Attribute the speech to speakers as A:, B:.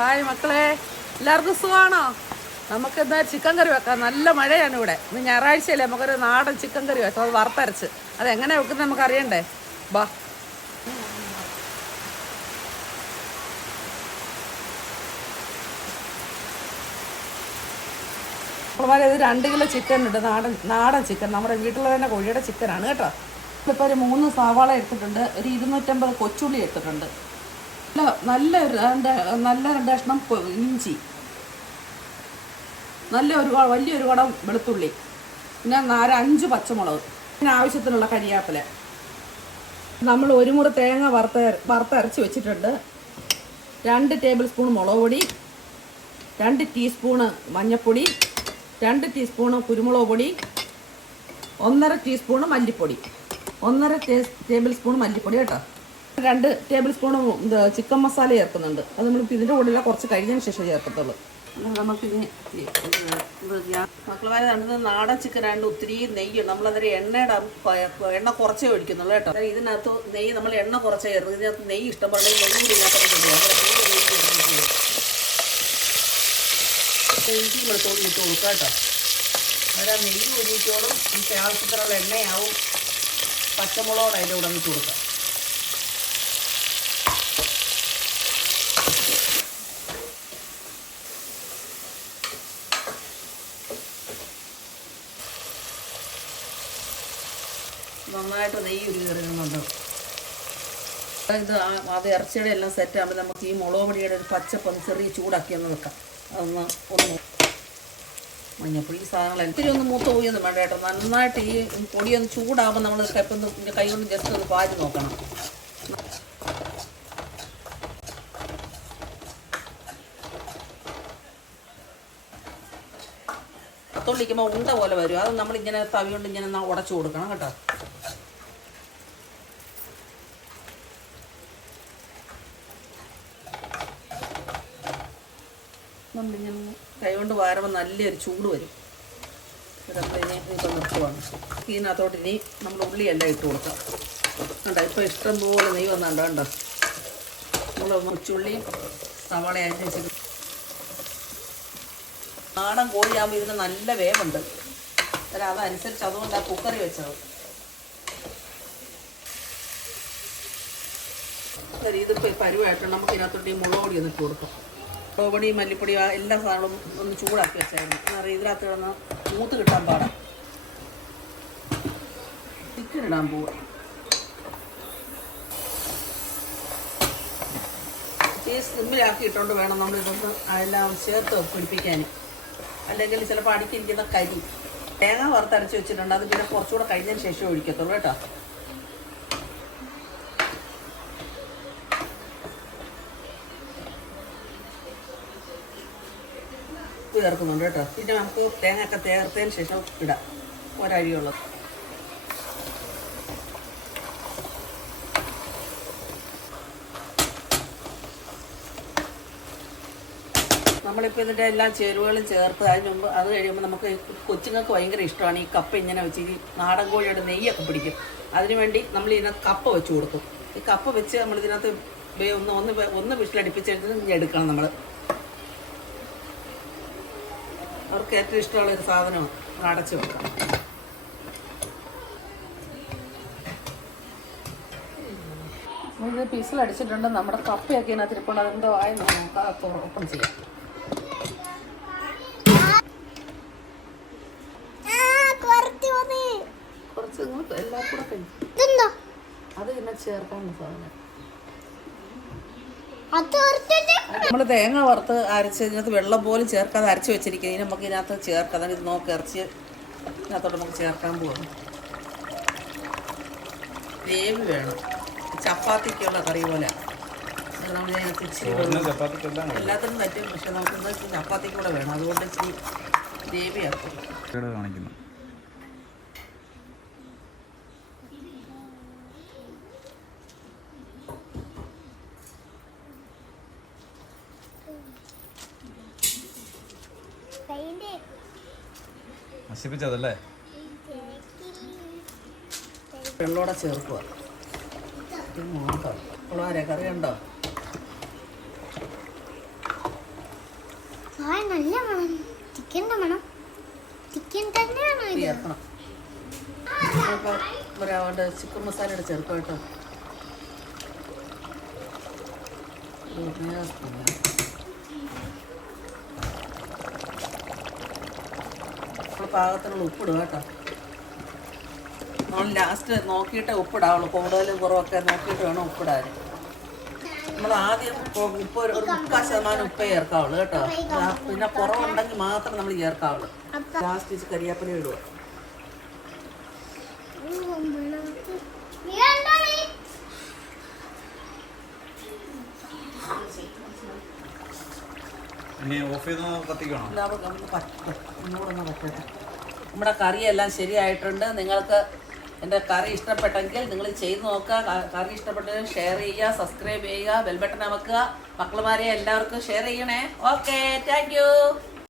A: Hi മക്കളെ. എല്ലാവർക്കും സുഖമാണോ നമുക്ക് എന്താ ചിക്കൻ കറി വെക്കാം. നല്ല മഴയാണ് ഇവിടെ. ഇന്ന് ഞായറാഴ്ചയല്ലേ നമുക്കൊരു നാടൻ ചിക്കൻ കറി വെക്കാം. അത് വറുത്തരച്ച്. അത് എങ്ങനെ വെക്കുന്നത് നമുക്ക് അറിയണ്ടേ ബാ. അപ്പോൾ ഇത് രണ്ട് കിലോ ചിക്കൻ ഉണ്ട്. നാടൻ നാടൻ ചിക്കൻ. നമ്മുടെ വീട്ടിൽ തന്നെ കോഴിയുടെ ചിക്കനാണ് കേട്ടോ. ഇപ്പോൾ ഒരു മൂന്ന് സവാള എടുത്തിട്ടുണ്ട്. ഒരു ഇരുന്നൂറ്റമ്പത് കൊച്ചുള്ളി എടുത്തിട്ടുണ്ട്. നല്ല നല്ല നല്ല രണ്ട് കഷ്ണം ഇഞ്ചി. നല്ല ഒരു വലിയൊരു കുടം വെളുത്തുള്ളി. പിന്നെ നാല് അഞ്ച് പച്ചമുളക്. പിന്നെ ആവശ്യത്തിനുള്ള കരിയാപ്പില. നമ്മൾ ഒരു മുറി തേങ്ങ വറുത്ത വറുത്തരച്ച് വെച്ചിട്ടുണ്ട്. രണ്ട് ടേബിൾ സ്പൂൺ മുളക് പൊടി. രണ്ട് ടീസ്പൂണ് മഞ്ഞൾപ്പൊടി. രണ്ട് ടീസ്പൂണ് കുരുമുളക് പൊടി. ഒന്നര ടീസ്പൂണ് മല്ലിപ്പൊടി. ഒന്നര ടേബിൾ സ്പൂൺ മല്ലിപ്പൊടി കേട്ടോ. രണ്ട് ടേബിൾ സ്പൂൺ ചിക്കൻ മസാല ചേർക്കുന്നുണ്ട്. അത് നമ്മൾ ഇതിന്റെ കൂടെ കുറച്ച് കഴിഞ്ഞതിന് ശേഷം ചേർക്കത്തുള്ളൂ. നമുക്കിത് മക്കളമാരെ നടന്നത് നാടൻ ചിക്കൻ ആയതുകൊണ്ട് ഒത്തിരി നെയ്യ് നമ്മളതിൽ എണ്ണയുടെ എണ്ണ കുറച്ചേ ഒഴിക്കുന്നുള്ളൂ കേട്ടോ. ഇതിനകത്ത് നെയ്യ് നമ്മൾ എണ്ണ കുറച്ചേ ചേർന്നു ഇതിനകത്ത് നെയ്യ് ഇഷ്ടപ്പെടുന്ന നെയ്യ് കൂടി ഇതിനകത്ത്. ഇഞ്ചി വെളുത്തോളം ഇട്ട് കേട്ടോ. അവരാ നെയ്യ് ഒഴിച്ചോളും ഈ ആവശ്യത്തിനുള്ള എണ്ണയാവും. പച്ചമുളകോട് അതിന്റെ കൂടെ ഇട്ട് കൊടുക്കുക നന്നായിട്ട് നെയ്യ് ഉരുകയറുന്നുണ്ട് ഇത് അത് ഇറച്ചിയുടെ എല്ലാം സെറ്റ് ആകുമ്പോൾ നമുക്ക് ഈ മുളക് പൊടിയുടെ ഒരു പച്ചപ്പൊന്ന് ചെറിയ ചൂടാക്കി ഒന്ന് വെക്കാം. അതൊന്ന് ഒന്ന് മഞ്ഞപ്പൊടി ഈ സാധനങ്ങൾ ഇത്തിരി ഒന്ന് മൂത്ത് പോയൊന്നും വേണ്ട കേട്ടോ. നന്നായിട്ട് ഈ പൊടി ഒന്ന് ചൂടാകുമ്പോൾ നമ്മൾ കൈപ്പൊന്ന് കൈ കൊണ്ട് ജസ്റ്റ് ഒന്ന് പാരി നോക്കണം. തൊള്ളിക്കുമ്പോൾ ഉണ്ട പോലെ വരും. അത് നമ്മളിങ്ങനെ തവി കൊണ്ട് ഇങ്ങനെ ഉടച്ചു കൊടുക്കണം കേട്ടോ. നമ്മളിങ്ങനെ കൈ കൊണ്ട് വാരുമ്പോൾ നല്ലൊരു ചൂട് വരും. നമ്മളിനി ഇപ്പം നിർത്തുവാണ്. ഇതിനകത്തോട്ട് ഇനി നമ്മൾ ഉള്ളിയെല്ലാം ഇട്ട് കൊടുക്കാം. കണ്ടോ ഇപ്പോൾ ഇഷ്ടം പോലെ നെയ്യ് വന്നുണ്ടോ കണ്ടോ? നമ്മൾ മുച്ചുള്ളിയും സവാള അരിഞ്ഞ് നാടൻ കോഴിയാകുമ്പോൾ ഇതിന് നല്ല വേവുണ്ട്. അല്ല അതനുസരിച്ച് അതുകൊണ്ട് ആ കുക്കറി വെച്ചത്. ഇതിപ്പോൾ പരുവായിട്ടുണ്ട് നമുക്ക് ഇതിനകത്തോട്ട് ഈ മുളക് പൊടി ഒന്ന് ഇട്ട് കൊടുക്കാം. പൊടി മല്ലിപ്പൊടി എല്ലാ സാധനവും ഒന്ന് ചൂടാക്കി വെച്ചായിരുന്നു. എന്നറിയാം ഇതിനകത്ത് കിടന്ന് മൂത്ത് കിട്ടാൻ പാടാം. ചിക്കൻ ഇടാൻ പോവുക ഈ സിമ്മിലാക്കി ഇട്ടുകൊണ്ട് വേണം നമ്മൾ ഇതൊന്ന് എല്ലാം ചേർത്ത് പിടിപ്പിക്കാൻ അല്ലെങ്കിൽ ചിലപ്പോൾ അടുക്കിയിരിക്കുന്ന കരി. തേങ്ങ വറുത്തരച്ച് വെച്ചിട്ടുണ്ട്. അത് പിന്നെ കുറച്ചുകൂടെ കഴിഞ്ഞതിന് ശേഷം ഒഴിക്കത്തുള്ളൂ കേട്ടോ. ചേർക്കുന്നുണ്ട് കേട്ടോ. പിന്നെ നമുക്ക് തേങ്ങ ഒക്കെ ചേർത്തതിന് ശേഷം ഇടാം. ഒരരിയുള്ളത്. നമ്മളിപ്പോൾ ഇതിന്റെ എല്ലാ ചേരുവകളും ചേർത്ത് അതിന് മുമ്പ് അത് കഴിയുമ്പോൾ നമുക്ക് കൊച്ചുങ്ങൾക്ക് ഭയങ്കര ഇഷ്ടമാണ് ഈ കപ്പ ഇങ്ങനെ വെച്ച് ഈ നാടൻ കോഴിയുടെ നെയ്യൊക്കെ പിടിക്കും. അതിനുവേണ്ടി നമ്മൾ ഇതിനകത്ത് കപ്പ വെച്ച് കൊടുക്കും. ഈ കപ്പ വെച്ച് നമ്മൾ ഇതിനകത്ത് ഒന്ന് ഒന്ന് ഒന്ന് വിഷിലടിപ്പിച്ചെടുത്ത് എടുക്കണം നമ്മൾ അവർക്ക് ഏറ്റവും ഇഷ്ടമുള്ള ഒരു സാധനമാണ് അടച്ചു വെക്കാം ഇത് പീസിൽ അടിച്ചിട്ടുണ്ട്. നമ്മുടെ കപ്പയൊക്കെ ഇതിനകത്ത് ഇരിപ്പുണ്ട് അതെന്തോ ആയി നമുക്ക് ഓപ്പൺ ചെയ്യാം. കുറച്ച് നിങ്ങൾ എല്ലാം കൂടെ കഴിക്കും അത് പിന്നെ ചേർക്കാനുള്ള സാധനം. നമ്മൾ തേങ്ങ വറുത്ത് അരച്ച് ഇതിനകത്ത് വെള്ളം പോലും ചേർക്കാതെ അരച്ച് വെച്ചിരിക്കുന്നത് ഇനി നമുക്ക് ഇതിനകത്ത് ചേർക്കാം. ഇത് നോക്കി ഇറച്ചി ഇതിനകത്തോട്ട് നമുക്ക് ചേർക്കാൻ പോകുന്നു ഗ്രേവി വേണം. ചപ്പാത്തിക്കുള്ള കറി പോലെ. നമ്മൾ ഇച്ചിരി എല്ലാത്തിനും പറ്റും. പക്ഷെ നമുക്ക് ചപ്പാത്തിക്കൂടെ ഇച്ചിരി ചപ്പാത്തി കൂടെ വേണം. അതുകൊണ്ട് ഇച്ചിരി ഗ്രേവി ആക്കും.
B: കാണിക്കുന്നു. നശിപ്പിച്ചതല്ലേ?
A: വെള്ളോടെ ചേർക്കുക ഇത് നോക്കാം കറി ഉണ്ടോ
C: നല്ല മണം. ചിക്കന്റെ മണം. ചിക്കൻ തന്നെയാണോ ഇത്?
A: ചേർക്കണം. ഒരാളുടെ ചിക്കൻ മസാലയുടെ ചേർക്കാം കേട്ടോ. പാകത്തിനുള്ള ഉപ്പിടുക കേട്ടോ. നമ്മൾ ലാസ്റ്റ് നോക്കിയിട്ട് ഉപ്പിടാവുള്ളൂ. കൂടുതലും കുറവൊക്കെ നോക്കിയിട്ട് വേണം ഉപ്പിടാൻ. നമ്മൾ ആദ്യം ഉപ്പ് ഒരു മുക്കാൽ ശതമാനം ഉപ്പേ ചേർക്കാവുള്ളൂ കേട്ടോ. പിന്നെ കുറവുണ്ടെങ്കിൽ മാത്രം നമ്മൾ ചേർക്കാവുള്ളൂ. ലാസ്റ്റ് കരിയാപ്പല ഇടുക.
B: ഓഫ് ചെയ്ത് കത്തിക്കണോ?
A: നമ്മുടെ കറിയെല്ലാം ശരിയായിട്ടുണ്ട്. നിങ്ങൾക്ക് എന്റെ കറി ഇഷ്ടപ്പെട്ടെങ്കിൽ നിങ്ങൾ ചെയ്ത് നോക്കുക. കറി ഇഷ്ടപ്പെട്ടെങ്കിൽ ഷെയർ ചെയ്യുക സബ്സ്ക്രൈബ് ചെയ്യുക ബെൽബട്ടൺ അമക്കുക. മക്കളുമാരെ എല്ലാവർക്കും ഷെയർ ചെയ്യണേ. Okay thank